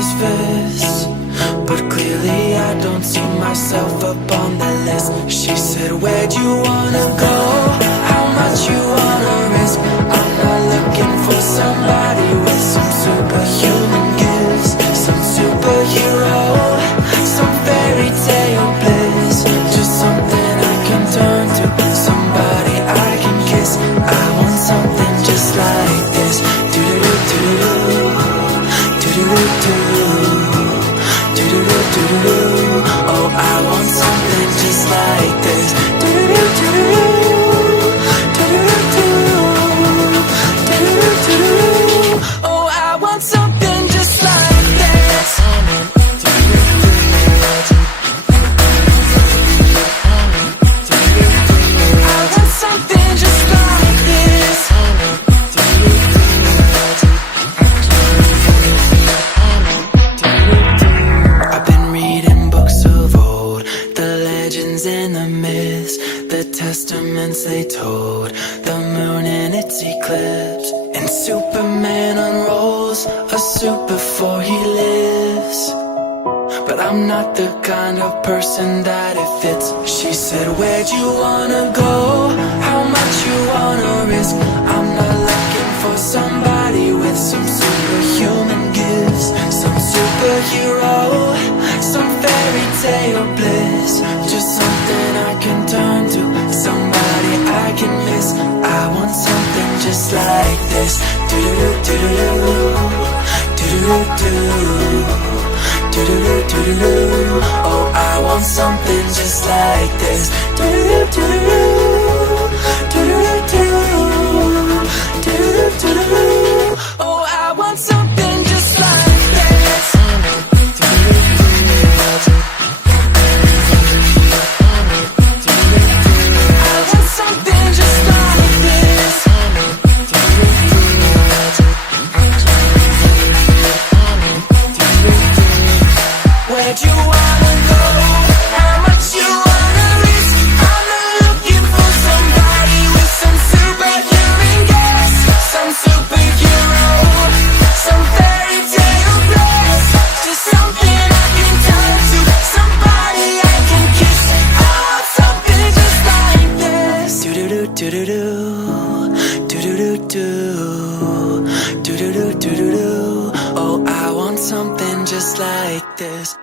his fist, but clearly I don't see myself up on the list. She said, where'd you wanna go? How much you wanna risk? I'm not looking for somebody with some superhuman gifts, some superhero, some fairy tale bliss, just something I can turn to, somebody I can kiss. I want something just like this. Oh, I want something just like this. Oh, I want something just like this. I want something just like this. I've been reading books of old, the legends and the myths, the testaments they told, the moon and its eclipse, and Superman unrolls a suit before he lives. But I'm not the kind of person that it fits. She said, where'd you wanna go? How much you wanna risk? I'm not looking for somebody with some superhuman gifts, some superhero, some fairy tale bliss, just something I can turn to, somebody I can miss. I want something just like this. Oh, I want something just like this. Oh, I want something just like this. I want something just like this. Where'd you wanna go? How much you wanna risk? I'm not looking for somebody with some superhuman gifts, some superhero, some fairy tale bliss, just something I can turn to, somebody I can kiss. I want something just like this. Oh, I want something just like this.